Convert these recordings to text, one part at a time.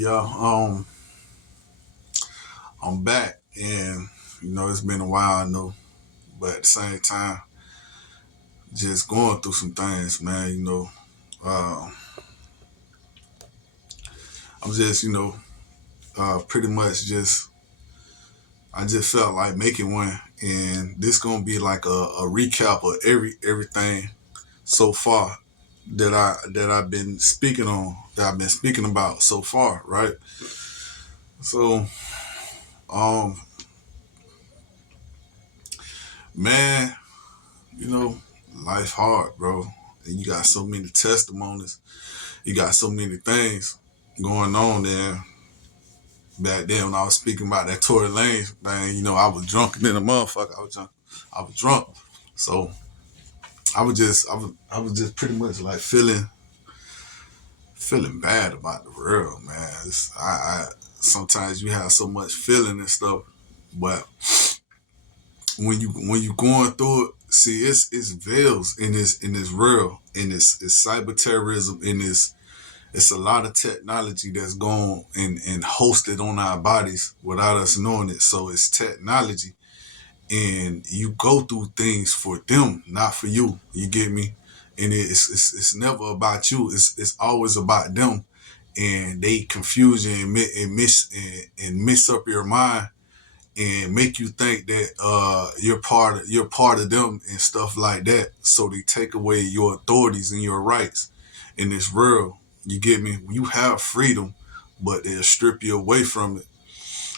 Yeah, I'm back, and it's been a while, I know, but at the same time, just going through some things, man. Uh, I'm just, pretty much just, I just felt like making one, and this gonna be like a recap of everything so far that I've been speaking on, that I've been speaking about so far, right? So, um, man, you know, life hard, bro, and you got so many testimonies. You got so many things going on there. Back then, when I was speaking about that Tory Lanez, man, I was drunk than a motherfucker. I was drunk. I was drunk. So I was just pretty much like feeling bad about the world, man. I sometimes you have so much feeling and stuff, but when you going through it, see, it's veils in this world, and it's cyber terrorism, and it's a lot of technology that's gone and hosted on our bodies without us knowing it. So it's technology, and you go through things for them, not for you. You get me? And it's never about you. It's always about them, and they confuse you and mess up your mind and make you think that you're part of them and stuff like that. So they take away your authorities and your rights in this world. You get me? You have freedom, but they'll strip you away from it.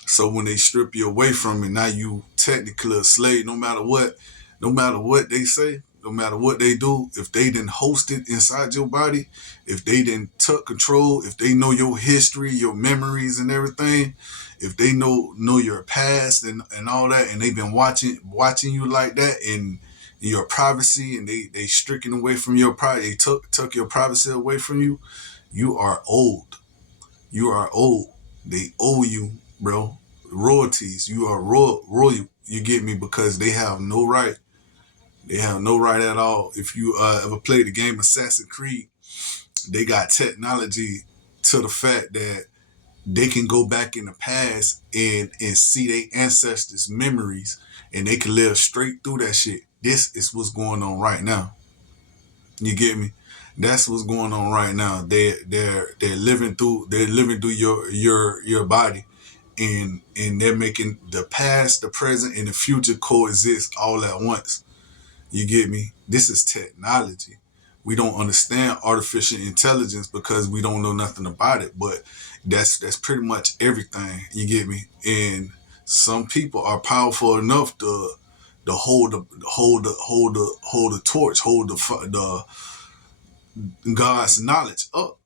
So when they strip you away from it, now you technically a slave. No matter what they say, no matter what they do, if they didn't host it inside your body, if they didn't took control, if they know your history, your memories and everything, if they know your past and all that, and they've been watching you like that, and your privacy, and they stricken away from your privacy, they took your privacy away from you, you are old. You are old. They owe you, bro. Royalties. You are royal. You get me? Because they have no right. They have no right at all. If you ever played the game Assassin's Creed, they got technology to the fact that they can go back in the past and see their ancestors' memories, and they can live straight through that shit. This is what's going on right now. You get me? That's what's going on right now. They're living through your body, and they're making the past, the present, and the future coexist all at once. You get me? This is technology. We don't understand artificial intelligence because we don't know nothing about it, but that's pretty much everything. You get me? And some people are powerful enough to hold the torch, hold the God's knowledge up,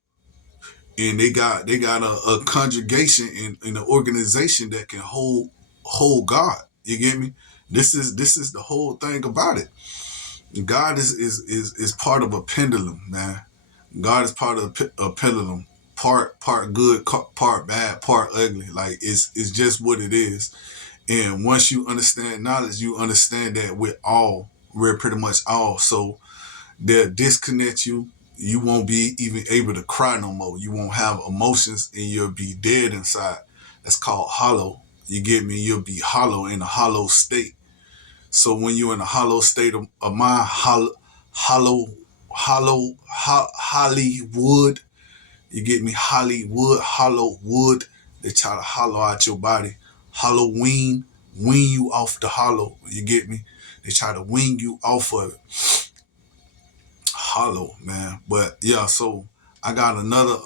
and they got a congregation in an organization that can hold God. You get me? This is the whole thing about it. God is part of a pendulum, man. God is part of a pendulum, part good, part bad, part ugly. Like it's just what it is. And once you understand knowledge, you understand that we're pretty much all. So they'll disconnect you. You won't be even able to cry no more. You won't have emotions, and you'll be dead inside. That's called hollow. You get me? You'll be hollow, in a hollow state. So when you're in a hollow state of mind, hollow, Hollywood, you get me? Hollywood, hollow wood. They try to hollow out your body. Halloween, wean you off the hollow. You get me? They try to wean you off of it. Hollow, man. But yeah, so I got another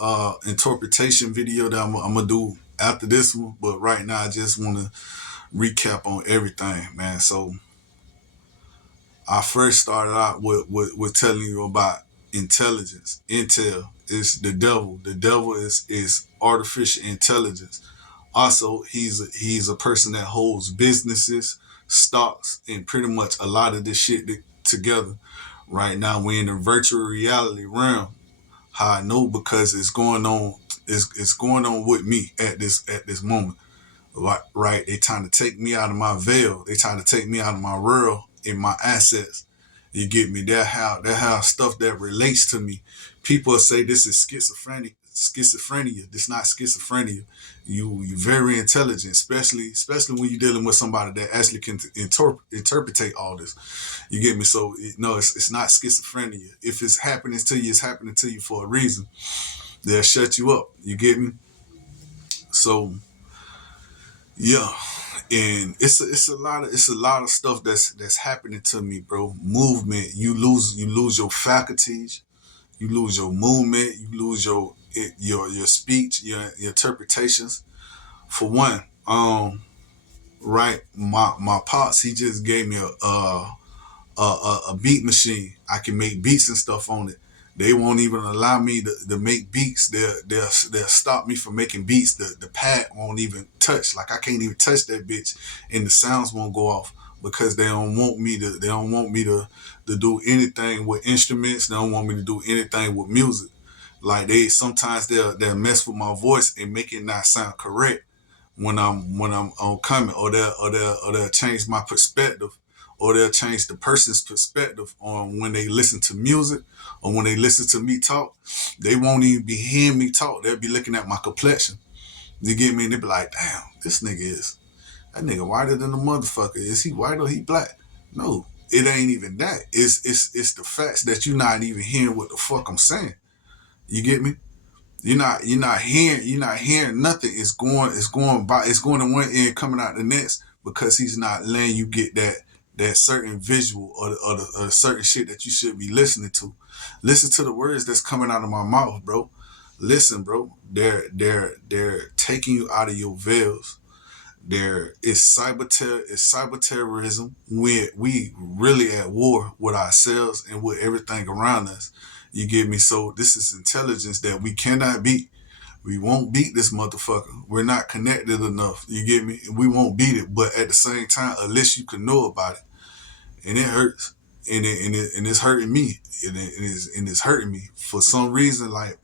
interpretation video that I'm gonna do after this one. But right now, I just want to recap on everything, man. So I first started out with telling you about intelligence. Intel is the devil. The devil is artificial intelligence. Also, he's a person that holds businesses, stocks, and pretty much a lot of this shit together. Right now, we're in a virtual reality realm. How I know, because it's going on. It's going on with me at this moment. Right, they trying to take me out of my veil. They trying to take me out of my world and my assets. You get me? That how stuff that relates to me. People say this is schizophrenia. Schizophrenia. This not schizophrenia. You very intelligent, especially when you're dealing with somebody that actually can interpretate all this. You get me? So no, it's not schizophrenia. If it's happening to you, it's happening to you for a reason. They'll shut you up. You get me? So yeah, and it's a lot of stuff that's happening to me, bro. Movement. You lose your faculties. You lose your movement. You lose your speech, your interpretations. For one, right, my pops, he just gave me a beat machine. I can make beats and stuff on it. They won't even allow me to make beats. They'll stop me from making beats. The pad won't even touch. Like I can't even touch that bitch, and the sounds won't go off because they don't want me to do anything with instruments. They don't want me to do anything with music. Like they sometimes they'll mess with my voice and make it not sound correct when I'm on coming, or they'll change my perspective, or they'll change the person's perspective on when they listen to music or when they listen to me talk. They won't even be hearing me talk. They'll be looking at my complexion. You get me? And they be like, damn, this nigga is that nigga whiter than the motherfucker. Is he white or he black? No, it ain't even that. It's the facts that you're not even hearing what the fuck I'm saying. You get me? You're not hearing nothing. It's going to one end, coming out the next, because he's not letting you get that certain visual or the certain shit that you should be listening to. Listen to the words that's coming out of my mouth, bro. Listen, bro. They're taking you out of your veils. There is cyber terrorism. We really at war with ourselves and with everything around us. You get me? So this is intelligence that we cannot beat. We won't beat this motherfucker. We're not connected enough. You get me? We won't beat it. But at the same time, unless you can know about it, and it hurts, and it's hurting me, and it's hurting me for some reason. Like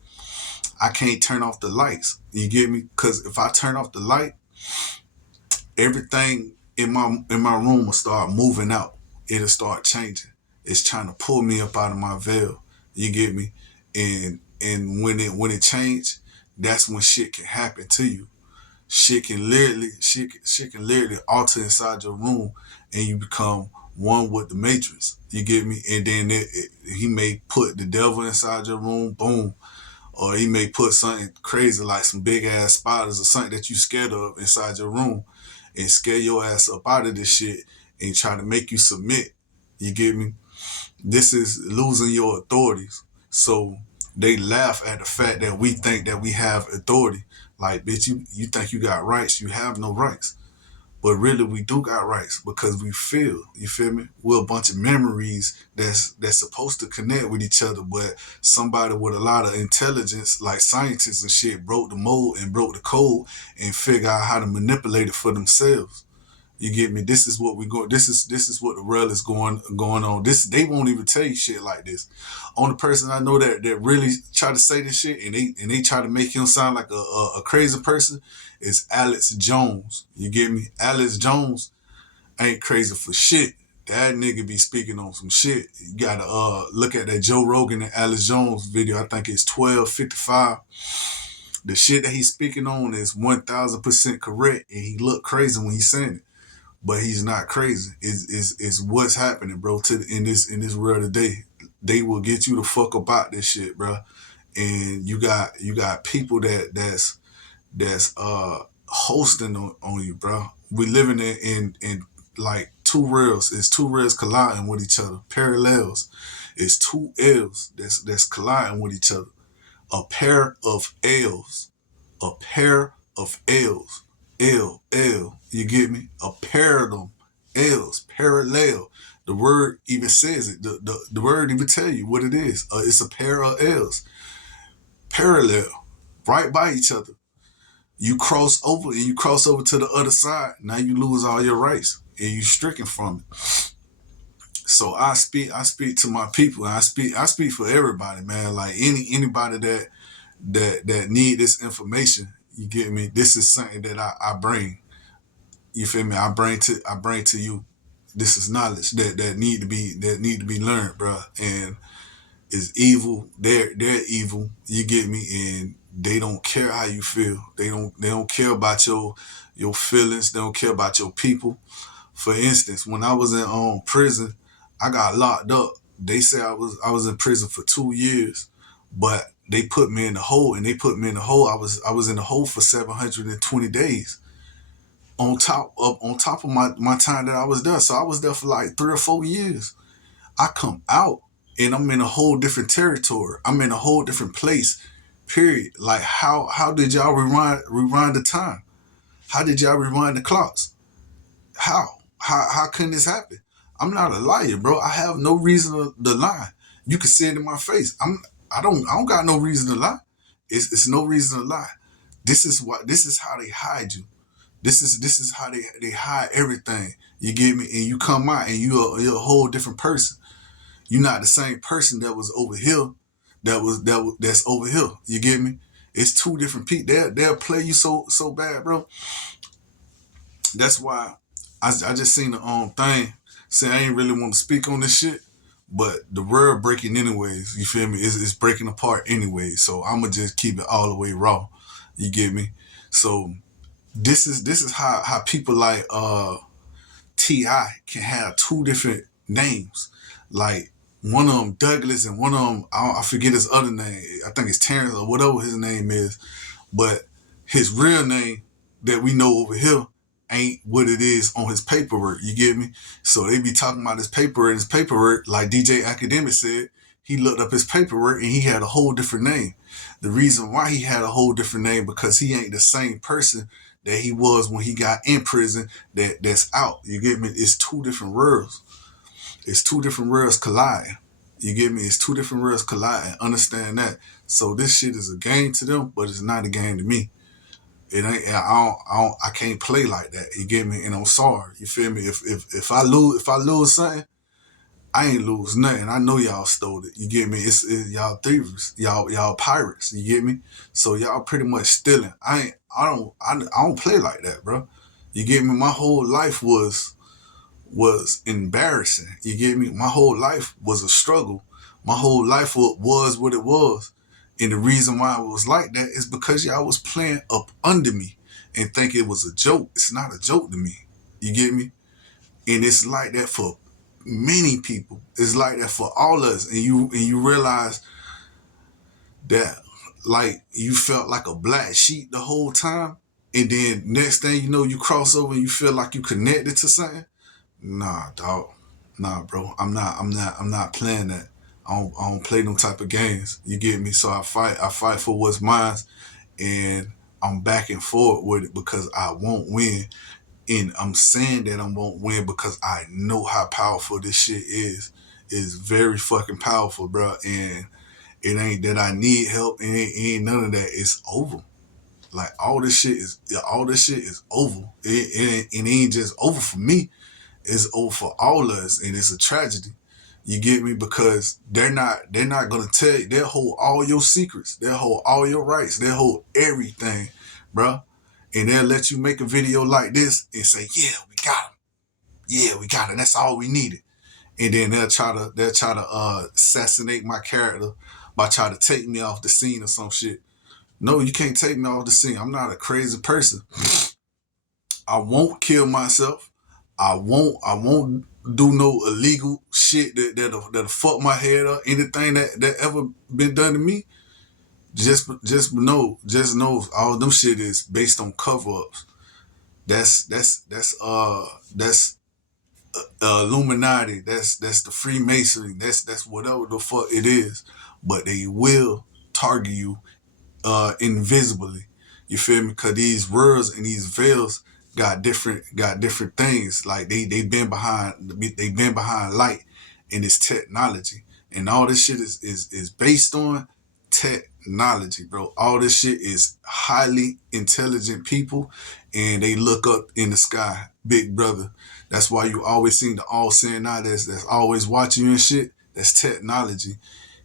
I can't turn off the lights. You get me? Because if I turn off the light, everything in my room will start moving out. It'll start changing. It's trying to pull me up out of my veil. You get me? And when it change, that's when shit can happen to you. Shit can literally alter inside your room, and you become one with the matrix. You get me? And then he may put the devil inside your room. Boom. Or he may put something crazy like some big ass spiders or something that you scared of inside your room, and scare your ass up out of this shit and try to make you submit. You get me? This is losing your authorities. So they laugh at the fact that we think that we have authority. Like, bitch, you think you got rights. You have no rights. But really, we do got rights because we feel. You feel me? We're a bunch of memories that's supposed to connect with each other. But somebody with a lot of intelligence, like scientists and shit, broke the mold and broke the code and figure out how to manipulate it for themselves. You get me? This is what we go. This is what the world is going on. This they won't even tell you shit like this. Only person I know that really try to say this shit, and they try to make him sound like a crazy person is Alex Jones. You get me? Alex Jones ain't crazy for shit. That nigga be speaking on some shit. You gotta look at that Joe Rogan and Alex Jones video. I think it's 12:55. The shit that he's speaking on is 1,000% correct, and he look crazy when he's saying it, but he's not crazy. Is what's happening, bro. In this world today, they will get you the fuck about this shit, bro. And you got people that's hosting on you, bro. We living in like two worlds. It's two worlds colliding with each other, parallels. It's two L's that's colliding with each other. A pair of L's, a pair of L's, L. You get me? A pair of them L's, parallel. The word even says it. The word even tell you what it is. It's a pair of L's, parallel, right by each other. You cross over to the other side. Now you lose all your rights and you stricken from it. So I speak to my people, and I speak for everybody, man. Like anybody that need this information, you get me? This is something that I bring. You feel me? I bring to you. This is knowledge that need to be learned, bro. And is evil. They're evil. You get me? And they don't care how you feel. They don't care about your feelings. They don't care about your people. For instance, when I was in prison, I got locked up. They say I was in prison for 2 years, but they put me in the hole, and they put me in the hole. I was in the hole for 720 days on top of my time that I was there. So I was there for like 3 or 4 years. I come out and I'm in a whole different territory. I'm in a whole different place. Period. Like how did y'all rewind the time? How did y'all rewind the clocks? How? How can this happen? I'm not a liar, bro. I have no reason to lie. You can see it in my face. I don't got no reason to lie. It's no reason to lie. This is how they hide you. This is how they hide everything. You get me? And you come out and you're a whole different person. You're not the same person that was over here. That's over here. You get me? It's two different people. They'll play you so bad, bro. That's why I just seen the thing. Say I ain't really want to speak on this shit, but the world breaking anyways. You feel me? It's breaking apart anyways. So I'ma just keep it all the way raw. You get me? So this is how people like T.I. can have two different names. Like one of them Douglas and one of them I forget his other name. I think it's Terrence or whatever his name is. But his real name that we know over here ain't what it is on his paperwork. You get me? So they be talking about his paper and his paperwork, like DJ Academic said. He looked up his paperwork and he had a whole different name. The reason why he had a whole different name because he ain't the same person that he was when he got in prison that's out. You get me? It's two different worlds. It's two different worlds colliding. You get me? It's two different worlds colliding. Understand that. So this shit is a game to them, but it's not a game to me. It ain't. I can't play like that. You get me? And I'm sorry. You feel me? If I lose something, I ain't lose nothing. I know y'all stole it. You get me? It's y'all thieves. Y'all pirates. You get me? So y'all pretty much stealing. I don't play like that, bro. You get me? My whole life was embarrassing. You get me? My whole life was a struggle. My whole life was what it was. And the reason why it was like that is because y'all was playing up under me and think it was a joke. It's not a joke to me. You get me? And it's like that for many people. It's like that for all of us. And you realize that like you felt like a black sheep the whole time. And then next thing you know, you cross over and you feel like you connected to something. Nah, dog. Nah, bro. I'm not playing that. I don't play no type of games. You get me? So I fight for what's mine, and I'm back and forth with it because I won't win. And I'm saying that I won't win because I know how powerful this shit is. It's very fucking powerful, bro. And it ain't that I need help. It ain't none of that. It's over. Like all this shit is over. It ain't just over for me. It's over for all of us, and it's a tragedy. You get me? Because they're not gonna tell you. They'll hold all your secrets. They'll hold all your rights. They'll hold everything, bruh. And they'll let you make a video like this and say, "Yeah, we got him. Yeah, we got him. That's all we needed." And then they'll try to assassinate my character by trying to take me off the scene or some shit. No, you can't take me off the scene. I'm not a crazy person. I won't kill myself. I won't do no illegal shit that'll fuck my head up. Anything that ever been done to me, just know all them shit is based on cover ups. That's Illuminati. That's the Freemasonry. That's whatever the fuck it is. But they will target you invisibly. You feel me? Cause these words and these veils got different things. Like they been behind light and it's technology. And all this shit is based on technology, bro. All this shit is highly intelligent people and they look up in the sky, big brother. That's why you always see the all seeing eye that's always watching you and shit. That's technology.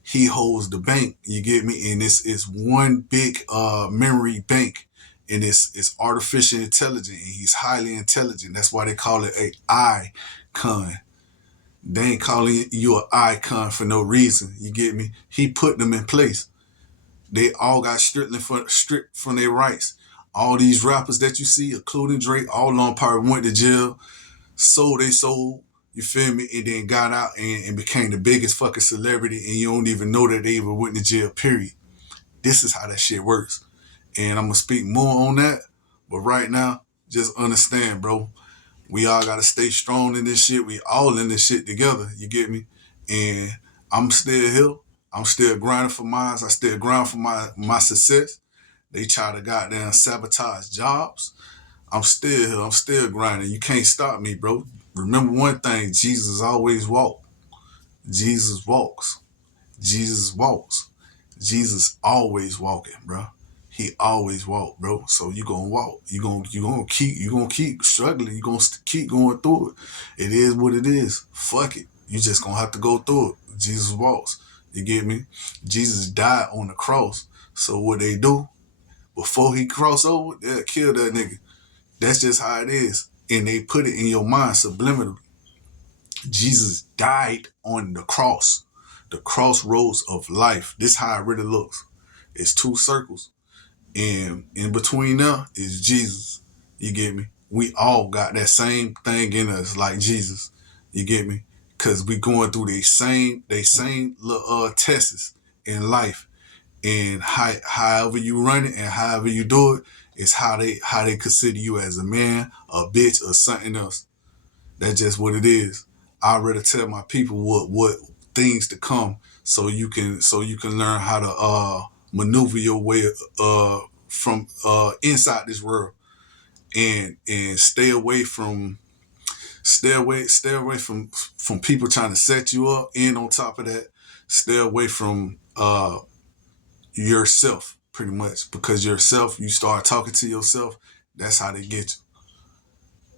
He holds the bank. You get me? And it's one big memory bank, and it's artificial intelligence. And he's highly intelligent. That's why they call it a icon. They ain't calling you an icon for no reason. You get me? He put them in place. They all got stripped from their rights. All these rappers that you see, including Drake, all on part went to jail, sold they soul, you feel me, and then got out and became the biggest fucking celebrity, and you don't even know that they even went to jail, period. This is how that shit works. And I'm gonna speak more on that. But right now, just understand, bro. We all gotta stay strong in this shit. We all in this shit together. You get me? And I'm still here. I'm still grinding for mine. I still grind for my success. They try to goddamn sabotage jobs. I'm still here. I'm still grinding. You can't stop me, bro. Remember one thing: Jesus always walked. Jesus walks. Jesus walks. Jesus always walking, bro. He always walk, bro. So you gonna walk. You gonna keep struggling. You gonna keep going through it. It is what it is. Fuck it. You just gonna have to go through it. Jesus walks. You get me? Jesus died on the cross. So what they do before he cross over, they'll kill that nigga. That's just how it is. And they put it in your mind subliminally. Jesus died on the cross, the crossroads of life. This is how it really looks. It's two circles. And in between them is Jesus. You get me? We all got that same thing in us like Jesus. You get me? Cause we going through they same little tests in life. And however you run it and however you do it is how they consider you as a man, a bitch, or something else. That's just what it is. I'd rather tell my people what things to come so you can learn how to maneuver your way from inside this world and stay away from people trying to set you up, and on top of that stay away from yourself pretty much, because yourself, you start talking to yourself, that's how they get you.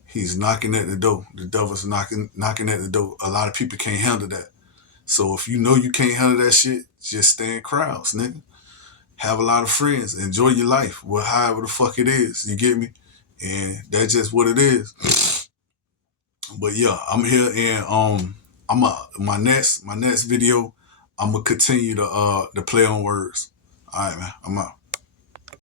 He's knocking at the door. The devil's knocking at the door. A lot of people can't handle that. So if you know you can't handle that shit, just stay in crowds, nigga. Have a lot of friends. Enjoy your life. Well, however the fuck it is. You get me? And that's just what it is. But yeah, I'm here, and my next video, I'm gonna continue to play on words. All right, man. I'm out.